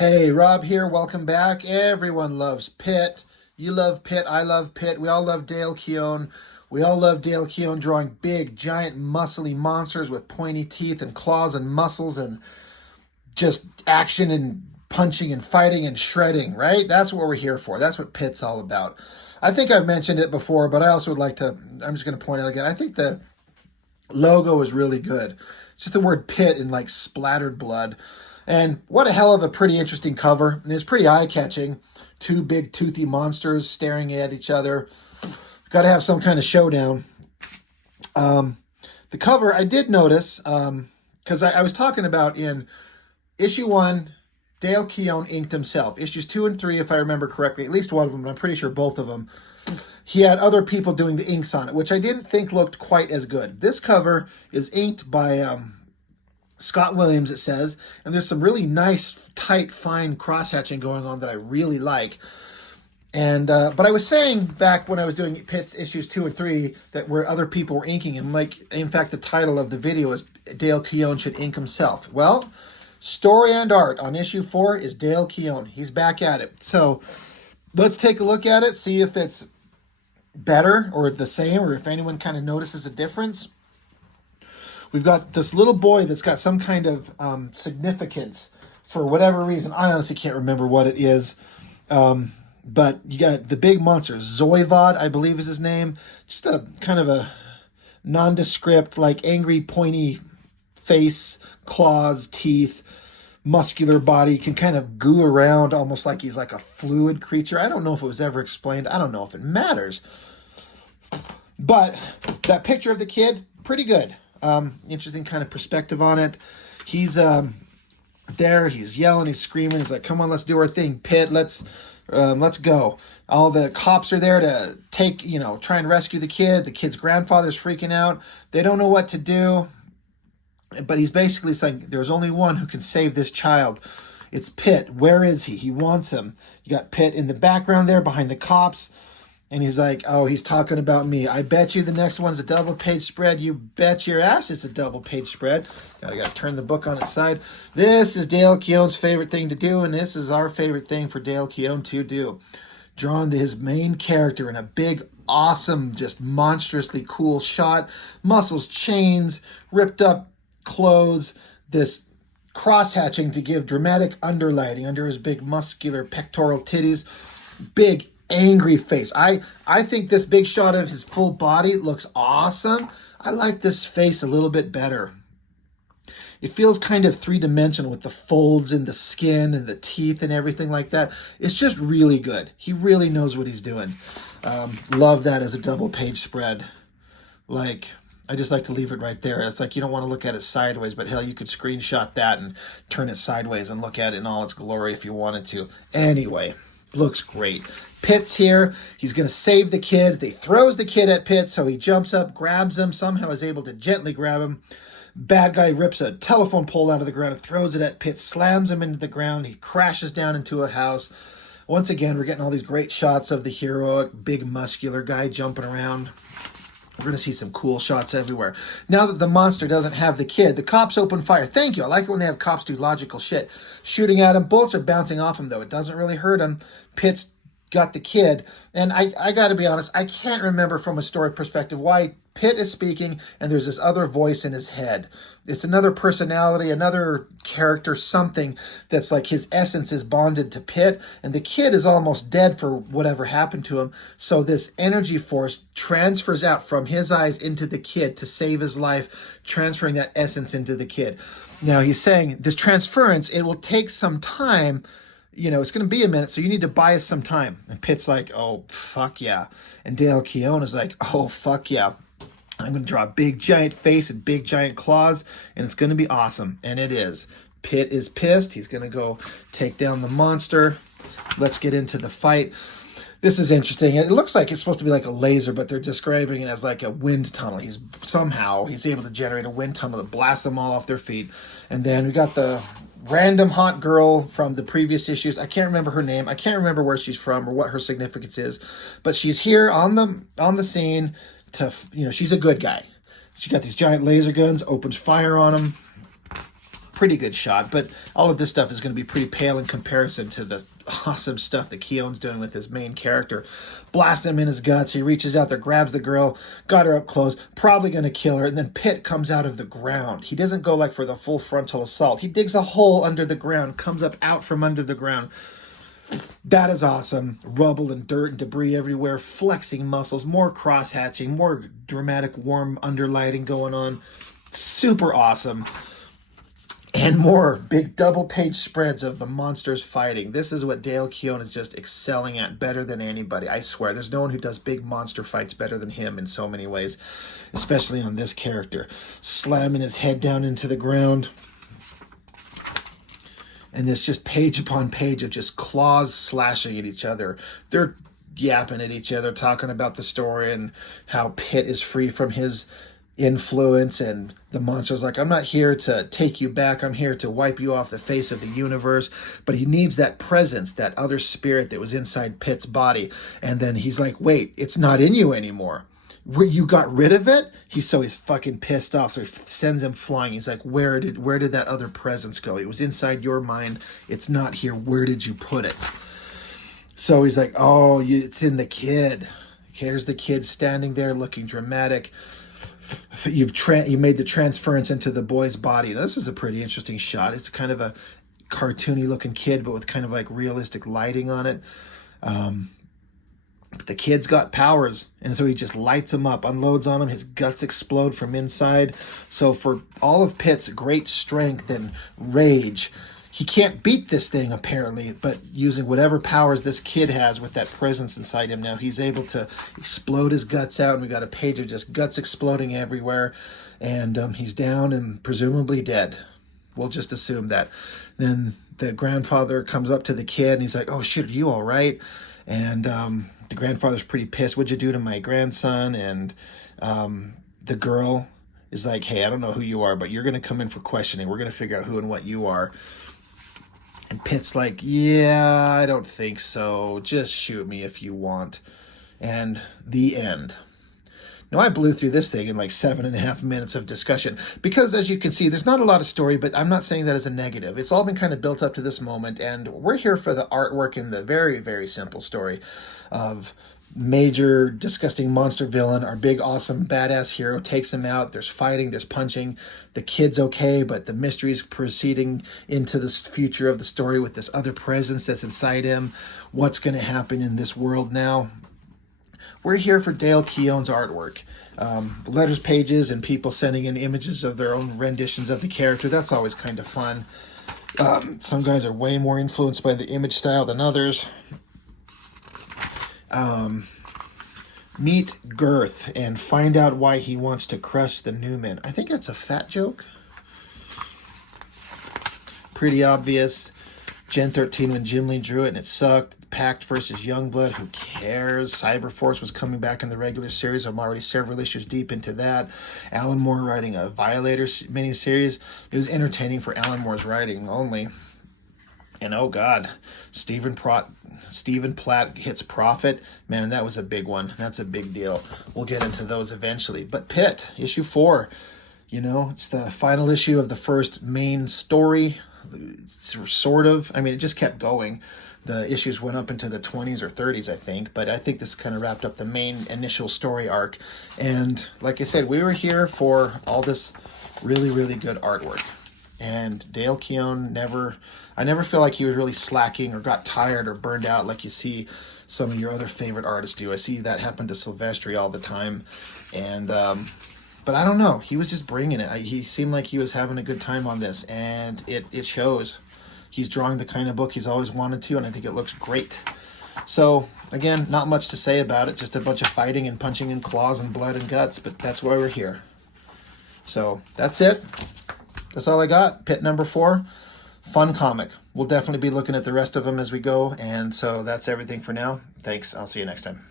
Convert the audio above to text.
Hey, Rob here. Welcome back. Everyone loves Pitt. You love Pitt. I love Pitt. We all love Dale Keown. We all love Dale Keown drawing big, giant, muscly monsters with pointy teeth and claws and muscles and just action and punching and fighting and shredding, right? That's what we're here for. That's what Pitt's all about. I think I've mentioned it before, but I also would like to, I'm just going to point out again, I think the logo is really good. It's just the word Pitt in like splattered blood. And what a hell of a pretty interesting cover. It's pretty eye-catching. Two big toothy monsters staring at each other. Got to have some kind of showdown. The cover, I did notice, because I was talking about in issue 1, Dale Keown inked himself. Issues 2 and 3, if I remember correctly, at least one of them, but I'm pretty sure both of them, he had other people doing the inks on it, which I didn't think looked quite as good. This cover is inked by Scott Williams, it says, and there's some really nice, tight, fine cross-hatching going on that I really like. And but I was saying back when I was doing Pitt's issues 2 and 3 that where other people were inking him, like, in fact, the title of the video is Dale Keown should ink himself. Well, story and art on issue 4 is Dale Keown. He's back at it. So let's take a look at it, see if it's better or the same, or if anyone kind of notices a difference. We've got this little boy that's got some kind of significance for whatever reason. I honestly can't remember what it is. But you got the big monster, Zoivod, I believe is his name. Just a kind of a nondescript, like angry, pointy face, claws, teeth, muscular body, can kind of goo around almost like he's like a fluid creature. I don't know if it was ever explained. I don't know if it matters. But that picture of the kid, pretty good. Interesting kind of perspective on it. He's there, he's yelling, he's screaming. He's like, come on, let's do our thing, Pitt. Let's go. All the cops are there to try and rescue the kid. The kid's grandfather's freaking out. They don't know what to do. But he's basically saying there's only one who can save this child. It's Pitt. Where is he? He wants him. You got Pitt in the background there behind the cops. And he's like, oh, he's talking about me. I bet you the next one's a double-page spread. You bet your ass it's a double-page spread. I got to turn the book on its side. This is Dale Keown's favorite thing to do, and this is our favorite thing for Dale Keown to do. Drawn his main character in a big, awesome, just monstrously cool shot. Muscles, chains, ripped up clothes, this cross-hatching to give dramatic underlighting under his big muscular pectoral titties. Big angry face. I think this big shot of his full body looks awesome. I like this face a little bit better. It feels kind of three-dimensional with the folds in the skin and the teeth and everything like that. It's just really good. He really knows what he's doing. Love that as a double-page spread. Like, I just like to leave it right there. It's like you don't want to look at it sideways, but hell, you could screenshot that and turn it sideways and look at it in all its glory if you wanted to. Anyway, looks great. Pitt's here. He's going to save the kid. He throws the kid at Pitt, so he jumps up, grabs him, somehow is able to gently grab him. Bad guy rips a telephone pole out of the ground and throws it at Pitt, slams him into the ground. He crashes down into a house. Once again, we're getting all these great shots of the heroic, big, muscular guy jumping around. We're going to see some cool shots everywhere. Now that the monster doesn't have the kid, the cops open fire. Thank you. I like it when they have cops do logical shit. Shooting at him. Bullets are bouncing off him, though. It doesn't really hurt him. Pitt's got the kid. And I got to be honest, I can't remember from a story perspective why Pitt is speaking and there's this other voice in his head. It's another personality, another character, something that's like his essence is bonded to Pitt, and the kid is almost dead for whatever happened to him. So this energy force transfers out from his eyes into the kid to save his life, transferring that essence into the kid. Now he's saying this transference, it will take some time. It's going to be a minute, so you need to buy us some time. And Pitt's like, oh, fuck yeah. And Dale Keown is like, oh, fuck yeah. I'm going to draw a big, giant face and big, giant claws, and it's going to be awesome. And it is. Pitt is pissed. He's going to go take down the monster. Let's get into the fight. This is interesting. It looks like it's supposed to be like a laser, but they're describing it as like a wind tunnel. He's able to generate a wind tunnel that blasts them all off their feet. And then we got the random hot girl from the previous issues. I can't remember her name. I can't remember where she's from or what her significance is. But she's here on the scene to, she's a good guy. She got these giant laser guns, opens fire on him. pretty good shot, but all of this stuff is going to be pretty pale in comparison to the awesome stuff that Keown's doing with his main character. Blast him in his guts. He reaches out there, grabs the girl, got her up close, probably going to kill her, and then PITT comes out of the ground. He doesn't go like for the full frontal assault. He digs a hole under the ground, comes up out from under the ground. That is awesome. Rubble and dirt and debris everywhere, flexing muscles, more cross-hatching, more dramatic warm underlighting going on. Super awesome. And more big double-page spreads of the monsters fighting. This is what Dale Keown is just excelling at better than anybody. I swear, there's no one who does big monster fights better than him in so many ways, especially on this character. Slamming his head down into the ground. And this just page upon page of just claws slashing at each other. They're yapping at each other, talking about the story and how PITT is free from his influence, and the monster's like, I'm not here to take you back, I'm here to wipe you off the face of the universe. But he needs that presence, that other spirit that was inside PITT's body. And then he's like, wait, it's not in you anymore. You got rid of it? He's fucking pissed off, so he sends him flying. He's like, where did that other presence go? It was inside your mind, it's not here. Where did you put it? So he's like, oh, it's in the kid. Here's the kid standing there looking dramatic. You made the transference into the boy's body. Now, this is a pretty interesting shot. It's kind of a cartoony looking kid, but with kind of like realistic lighting on it. But the kid's got powers, and so he just lights him up, unloads on him. His guts explode from inside. So for all of PITT's great strength and rage, he can't beat this thing, apparently, but using whatever powers this kid has with that presence inside him now, he's able to explode his guts out, and we got a page of just guts exploding everywhere, and he's down and presumably dead. We'll just assume that. Then the grandfather comes up to the kid, and he's like, oh, shit, are you all right? And the grandfather's pretty pissed. What'd you do to my grandson? And the girl is like, hey, I don't know who you are, but you're going to come in for questioning. We're going to figure out who and what you are. And PITT's like, yeah, I don't think so. Just shoot me if you want. And the end. Now, I blew through this thing in like 7.5 minutes of discussion because, as you can see, there's not a lot of story, but I'm not saying that as a negative. It's all been kind of built up to this moment, and we're here for the artwork and the very, very simple story of major disgusting monster villain. Our big, awesome, badass hero takes him out. There's fighting, there's punching. The kid's okay, but the mystery's proceeding into this future of the story with this other presence that's inside him. What's going to happen in this world now? We're here for Dale Keown's artwork. Letters pages and people sending in images of their own renditions of the character. That's always kind of fun. Some guys are way more influenced by the image style than others. Meet Girth and find out why he wants to crush the Newman. I think that's a fat joke. Pretty obvious. Gen 13 when Jim Lee drew it and it sucked. Pact versus Youngblood, who cares? Cyberforce was coming back in the regular series. I'm already several issues deep into that. Alan Moore writing a Violator miniseries. It was entertaining for Alan Moore's writing only. And oh god, Stephen Platt hits Prophet. Man, that was a big one. That's a big deal. We'll get into those eventually. But PITT, issue 4. You know, it's the final issue of the first main story. Sort of. I mean, it just kept going. The issues went up into the 20s or 30s, I think. But I think this kind of wrapped up the main initial story arc. And like I said, we were here for all this really, really good artwork. And Dale Keown I never feel like he was really slacking or got tired or burned out like you see some of your other favorite artists do. I see that happen to Silvestri all the time. And, but I don't know. He was just bringing it. He seemed like he was having a good time on this, and it shows. He's drawing the kind of book he's always wanted to, and I think it looks great. So, again, not much to say about it. Just a bunch of fighting and punching and claws and blood and guts, but that's why we're here. So, that's it. That's all I got. PITT number 4. Fun comic. We'll definitely be looking at the rest of them as we go, and so that's everything for now. Thanks. I'll see you next time.